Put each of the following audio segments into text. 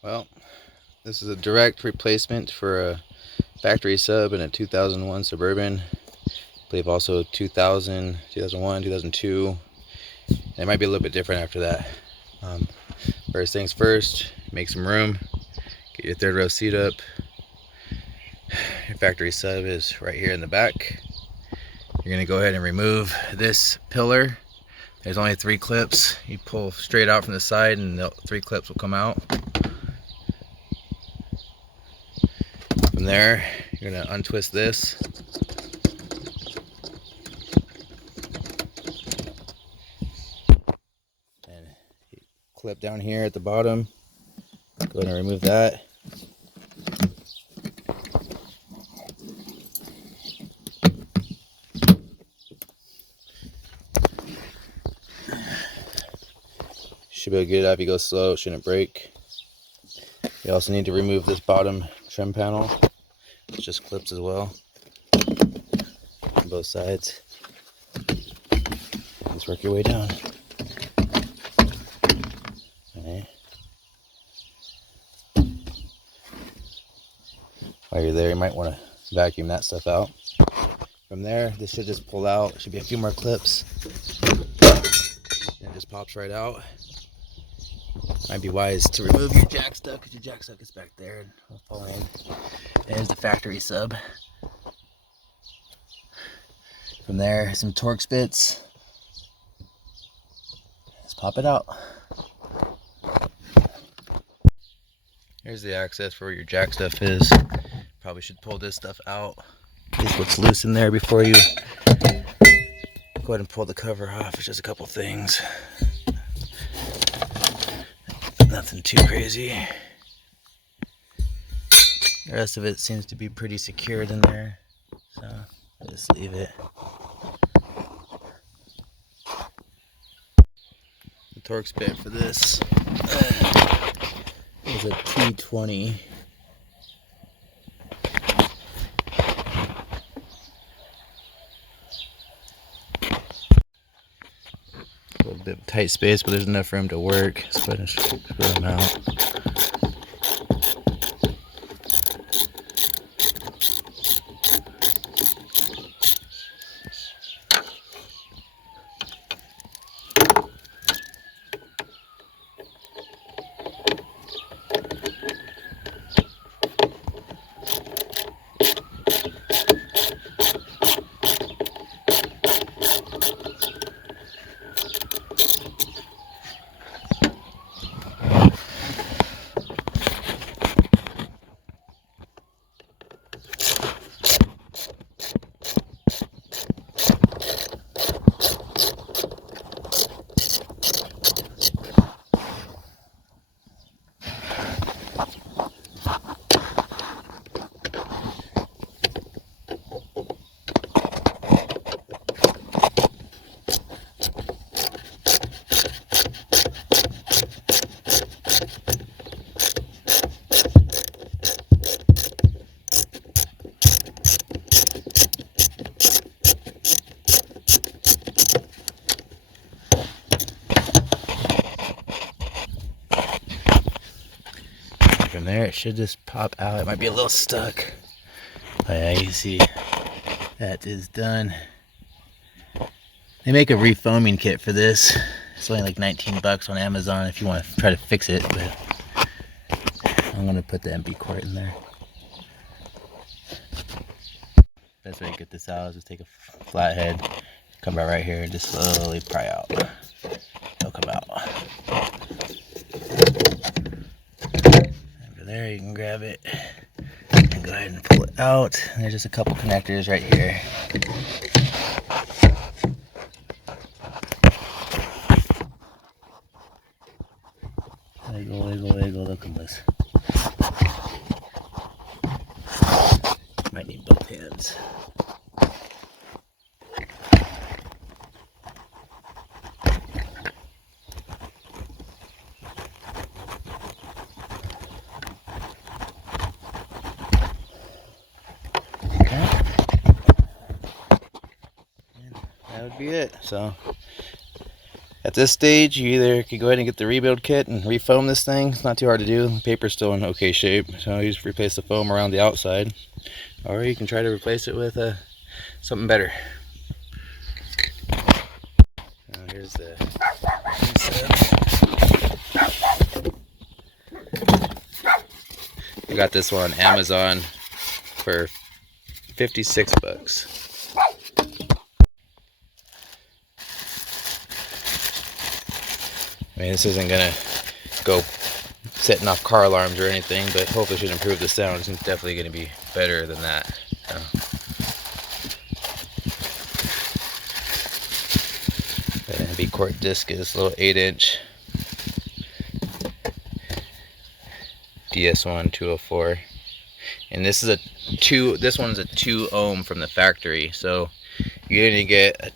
Well, this is a direct replacement for a factory sub in a 2001 Suburban. I believe also 2000, 2001, 2002. And it might be a little bit different after that. First things first, make some room. Get your third row seat up. Your factory sub is right here in the back. You're going to go ahead and remove this pillar. There's only 3 clips. You pull straight out from the side and the 3 clips will come out. From there, you're going to untwist this. And clip down here at the bottom. Go ahead and remove that. Should be able to get it out if you go slow, it shouldn't break. You also need to remove this bottom trim panel. It just clips as well on both sides. Just work your way down. Alright. While you're there, you might want to vacuum that stuff out. From there, this should just pull out. There should be a few more clips. And it just pops right out. Might be wise to remove your jack stuff because your jack stuff is back there and will fall in. There's the factory sub. From there, some Torx bits. Just pop it out. Here's the access for where your jack stuff is. Probably should pull this stuff out. Get what's loose in there before you go ahead and pull the cover off. It's just a couple things. Nothing too crazy. The rest of it seems to be pretty secured in there, so I'll just leave it. The Torx bit for this is a T20. A little bit of tight space, but there's enough room to work. Let's go ahead and screw them out. From there, it should just pop out. It might be a little stuck. But yeah, you see that is done. They make a refoaming kit for this. It's only like 19 bucks on Amazon if you want to try to fix it, but I'm gonna put the empty quart in there. Best way to get this out is just take a flathead, come right here, and just slowly pry out. It'll come out. Over there, you can grab it and go ahead and pull it out. And there's just a couple connectors right here. Wiggle, wiggle, wiggle, they'll come loose. Might need both hands. That would be it. So At this stage, you either could go ahead and get the rebuild kit and refoam this thing. It's not too hard to do. The paper's still in okay shape, so you just replace the foam around the outside. Or you can try to replace it with something better. Here's the I got this one on Amazon for 56 bucks. I mean, this isn't gonna go setting off car alarms or anything, but hopefully it should improve the sound. It's definitely gonna be better than that. So. Heavy quart discus, little 8-inch DS1 204, and this is this one's a 2 ohm from the factory, so you either get a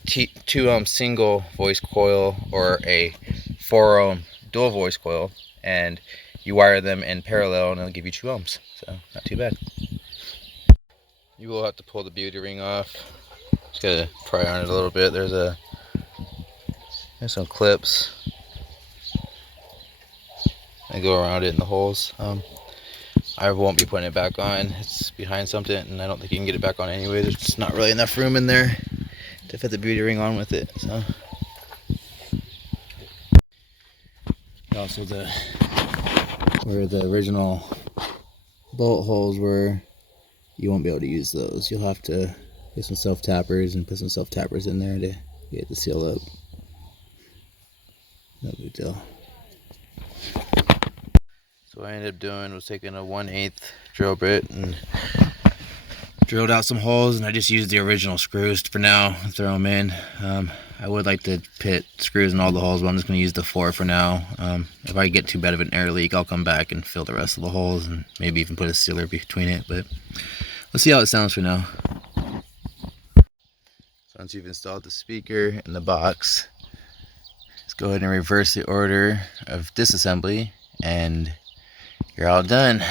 2 ohm single voice coil or a 4 ohm dual voice coil, and you wire them in parallel and it'll give you 2 ohms, so not too bad. You will have to pull the beauty ring off. Just gotta pry on it a little bit. There's some clips that go around it in the holes. I won't be putting it back on. It's behind something, and I don't think you can get it back on anyway. There's just not really enough room in there to fit the beauty ring on with it. So, also where the original bolt holes were, you won't be able to use those. You'll have to get some self tappers and put some self tappers in there to get it to seal up. No big deal. So what I ended up doing was taking a 1/8 drill bit and drilled out some holes, and I just used the original screws for now to throw them in. I would like to put screws in all the holes, but I'm just going to use the 4 for now. If I get too bad of an air leak, I'll come back and fill the rest of the holes and maybe even put a sealer between it, but let's see how it sounds for now. So once you've installed the speaker in the box, let's go ahead and reverse the order of disassembly, and you're all done.